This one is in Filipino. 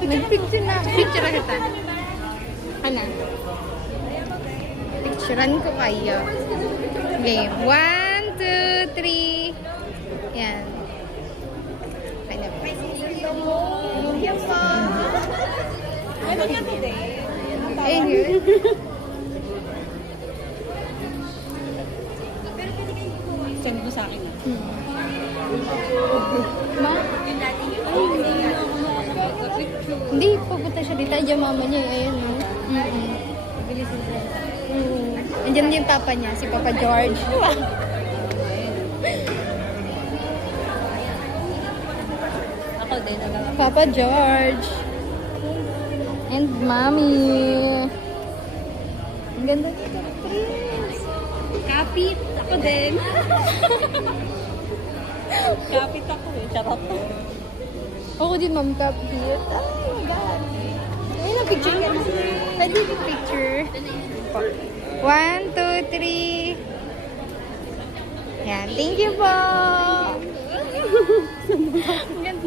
Nag-picture na. Picture na kita. Ano? Picturean ko kayo. Game. 1, 2, 3. Yan. Kanya pa. Ano nga today? Ayun yun. Send mo sa akin. Ma? Hindi, pupunta siya dito. Diyan mama niya. Ayun, no? Bilisin siya. Andiyan yung papa niya, si Papa George. Ako din. Papa George. And Mommy. Ang ganda nito, Prince. Kapit. Ako din. Kapit ako eh. Charot. Ako din, Ma'am Kapit. Oh my God. Ayun ang picture ka na. Pwede yung picture. 1, 2, 3. Yan. Thank you po. Ang ganda